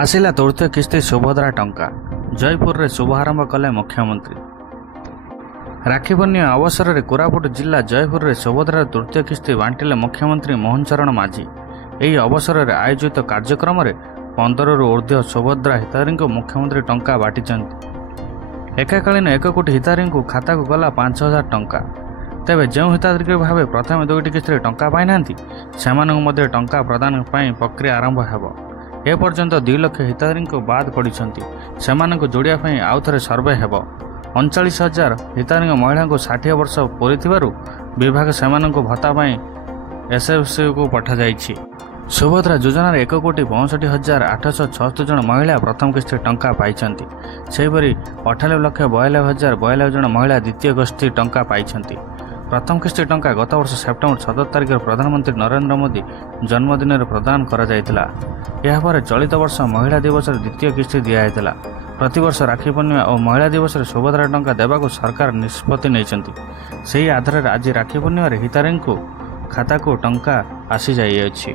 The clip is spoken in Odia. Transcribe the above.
ଆସିଲା ତୃତୀୟ କିସ୍ତି ସୁଭଦ୍ରା ଟଙ୍କା। ଜୟପୁରରେ ଶୁଭାରମ୍ଭ କଲେ ମୁଖ୍ୟମନ୍ତ୍ରୀ। ରାକ୍ଷୀ ପୂର୍ଣ୍ଣିମା ଅବସରରେ କୋରାପୁଟ ଜିଲ୍ଲା ଜୟପୁରରେ ସୁଭଦ୍ରାର ତୃତୀୟ କିସ୍ତି ବାଣ୍ଟିଲେ ମୁଖ୍ୟମନ୍ତ୍ରୀ ମୋହନ ଚରଣ ମାଝୀ। ଏହି ଅବସରରେ ଆୟୋଜିତ କାର୍ଯ୍ୟକ୍ରମରେ 15ରୁ ଊର୍ଦ୍ଧ୍ୱ ସୁଭଦ୍ରା ହିତାଧିକାରୀଙ୍କୁ ମୁଖ୍ୟମନ୍ତ୍ରୀ ଟଙ୍କା ବାଣ୍ଟିଛନ୍ତି। ଏକାକାଳୀନ 1 କୋଟି ହିତାଧିକାରୀଙ୍କୁ ଖାତାକୁ ଗଲା 5,000 ଟଙ୍କା। ତେବେ ଯେଉଁ ହିତାଧିକାରୀ ଭାବେ ପ୍ରଥମେ 2ଟି କିସ୍ତିରେ ଟଙ୍କା ପାଇନାହାନ୍ତି ସେମାନଙ୍କୁ ମଧ୍ୟ ଟଙ୍କା ପ୍ରଦାନ ପାଇଁ ପ୍ରକ୍ରିୟା ଆରମ୍ଭ ହେବ। ଏପର୍ଯ୍ୟନ୍ତ 2 ଲକ୍ଷ ହିତାଧିକାରୀଙ୍କୁ ବାଦ୍ ପଡ଼ିଛନ୍ତି। ସେମାନଙ୍କୁ ଯୋଡ଼ିବା ପାଇଁ ଆଉଥରେ ସର୍ଭେ ହେବ। 39,000 ହିତାଧିକାରୀ ମହିଳାଙ୍କୁ 60 ବର୍ଷ ପୂରିଥିବାରୁ ବିଭାଗ ସେମାନଙ୍କୁ ଭତ୍ତା ପାଇଁ ଏସ୍ଏଫ୍ସିକୁ ପଠାଯାଇଛି। ସୁଭଦ୍ରା ଯୋଜନାରେ 1,65,876 ଜଣ ମହିଳା ପ୍ରଥମ କିସ୍ତିରେ ଟଙ୍କା ପାଇଛନ୍ତି। ସେହିପରି 98,92,042 ଜଣ ମହିଳା ଦ୍ୱିତୀୟ କିସ୍ତି ଟଙ୍କା ପାଇଛନ୍ତି। ପ୍ରଥମ କିସ୍ତି ଟଙ୍କା ଗତ ବର୍ଷ ସେପ୍ଟେମ୍ବର 17 ତାରିଖରେ ପ୍ରଧାନମନ୍ତ୍ରୀ ନରେନ୍ଦ୍ର ମୋଦି ଜନ୍ମଦିନରେ ପ୍ରଦାନ କରାଯାଇଥିଲା। ଏହାପରେ ଚଳିତ ବର୍ଷ ମହିଳା ଦିବସରେ ଦ୍ୱିତୀୟ କିସ୍ତି ଦିଆଯାଇଥିଲା। ପ୍ରତିବର୍ଷ ରାକ୍ଷୀ ପୂର୍ଣ୍ଣିମା ଓ ମହିଳା ଦିବସରେ ସୁଭଦ୍ରା ଟଙ୍କା ଦେବାକୁ ସରକାର ନିଷ୍ପତ୍ତି ନେଇଛନ୍ତି। ସେହି ଆଧାରରେ ଆଜି ରାକ୍ଷୀ ପୂର୍ଣ୍ଣିମାରେ ହିତାଧିକାରୀଙ୍କ ଖାତାକୁ ଟଙ୍କା ଆସିଯାଇଅଛି।